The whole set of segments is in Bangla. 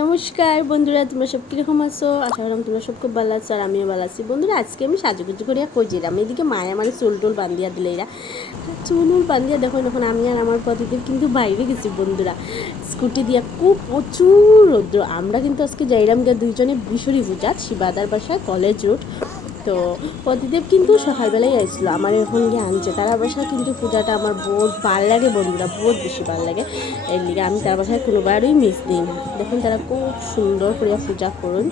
নমস্কার বন্ধুরা, তোমরা সব কীরকম আছো? আশা করলাম তোমরা সব খুব ভালো আছো আর আমিও ভালো আছি। বন্ধুরা, আজকে আমি সাজুগুজু করিয়া কইছিলাম, এদিকে মায়া মানে চুল টুল বান্ধিয়া দিলে এরা। চুল উল বান্ধিয়া দেখো এখন আমি আর আমার পদ্ধতি কিন্তু বাইরে গেছি বন্ধুরা। স্কুটি দিয়া খুব প্রচুর রৌদ্র। আমরা কিন্তু আজকে যাইলাম গিয়ে দুইজনে বিশরি পূজা, শিবাদার বাসায় কলেজ রোড। তো পতিদেব কিন্তু সকালবেলায় আসছিল আমার এখন গিয়ে আনছে তারা বাসায় কিন্তু পূজাটা আমার বহুত ভালো লাগে বন্ধুরা, বহুত বেশি ভালো লাগে। এর লিগে আমি তার বাসায় কোনোবারই মিস দিই না। দেখুন তারা খুব সুন্দর করে পূজা করুন।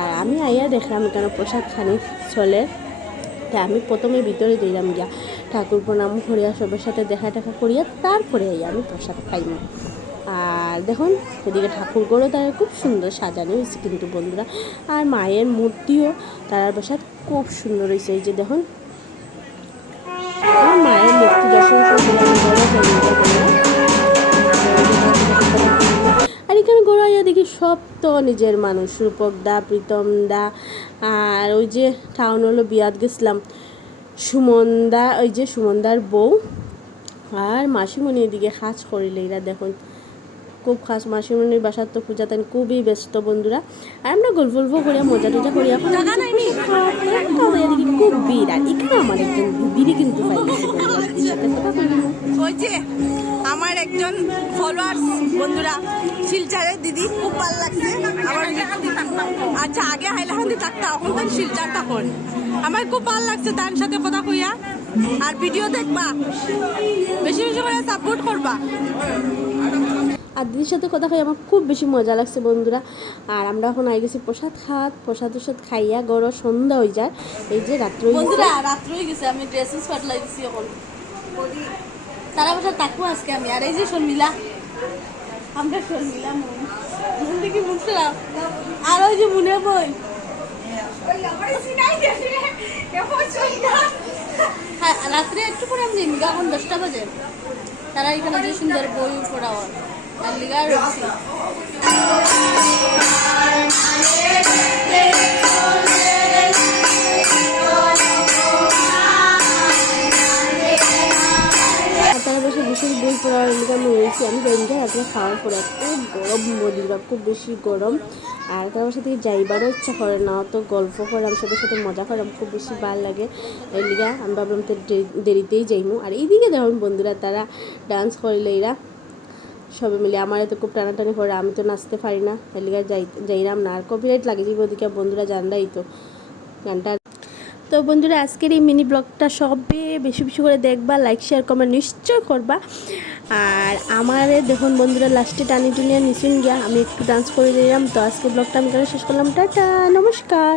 আর আমি আইয়া দেখলাম কেন প্রসাদ খানি চলে। তা আমি প্রথমে ভিতরে দিলাম গিয়া ঠাকুর প্রণাম করিয়া সবার সাথে দেখা টেখা করিয়া তারপরে আইয়া আমি প্রসাদ খাইম। আর দেখুন, এদিকে ঠাকুর গড়ও তারা খুব সুন্দর সাজানো হয়েছে কিন্তু বন্ধুরা। আর মায়ের মূর্তিও তার বাসায় খুব সুন্দর হয়েছে। এই যে দেখুন, আমার মায়ের মূর্তি আর এখানে গোড়াইয়া দেখি সব তো নিজের মানুষ, রূপক দা, প্রীতম দা, আর ওই যে টাউন হলো বিয়াত গেছিলাম, সুমন দা, ওই যে সুমনদার বউ। আর মাসিমণি এদিকে কাজ করিলে, এরা দেখুন। খুব খাস মাসিমণির বাসার তো পূজা তাই খুবই ব্যস্ত বন্ধুরা। আর আমরা গল্প গল্প করিয়া, মজা টজা করিয়া এখন খুব ভিড়। আর এখানে আমার একজন দিদি কিন্তু ওই যে আমার একজন ফলোয়ার্স বন্ধুরা, শিলচারের দিদি, খুব ভালো লাগছে। আমার আচ্ছা আগে হাইলাহান্দি থাকতা, এখন তাই শিলচার থাকুন। আমার খুব ভালো লাগছে তার সাথে কথা কইয়া। আর ভিডিও দেখবা, বেশি বেশি করে সাপোর্ট করবা। আর দিদির সাথে কথা খাই আমার খুব বেশি মজা লাগছে বন্ধুরা। আর আমরা এখন আই গেছি প্রসাদ খাত প্রসাদ প্রসাদ খাইয়া গড় সন্ধ্যা হয়ে যায় এই যে রাত্রে বন্ধুরা, রাত্র হয়ে গেছে, আমি ড্রেসেস দিছি এখন। তারা বাসা তাকবো আজকে আমি। আর এই যে শর্মিলা। আমরা শর্মিলা মন। দেখি মুখটা আর ওই যে মনে বই হ্যাঁ রাত্রে একটু পরে আমি এখন দশটা বাজে। তারা এখানে যে সুন্দর বই পড়াও। লিগা রয়েছি পড়ার আমি রয়েছি। আমি রাত্রে খাওয়ার পরে খুব গরম বলিবা খুব বেশি গরম। আর তার সাথে যাইবারও ইচ্ছা করে না। তো গল্প করলাম সাথে সাথে মজা করলাম খুব বেশি ভালো লাগে। এই লিগা, আমি ভাবলাম তো দেরিতেই যাইমু। আর এইদিকে দেখুন বন্ধুরা, তারা ডান্স করিলে এরা। সবে মিলে আমার তো খুব টানাটানি করে, আমি তো নাচতে পারি না। এর লিগা যাই যাইলাম না। আর কপিরাইট লাগে যাবে ওদিকে বন্ধুরা জানলাই তো। গানটা তো বন্ধুরা, আজকের এই মিনি ব্লগটা সবে বেশি বেশি করে দেখবা লাইক শেয়ার কমেন্ট নিশ্চয় করবা। আর আমার দেখুন বন্ধুরা লাস্টে টানি টুনিয়া নিচুন গিয়া, আমি একটু ডান্স করে দিলাম। তো আজকে ব্লগটা আমি এখানে শেষ করলাম। টাটা, নমস্কার।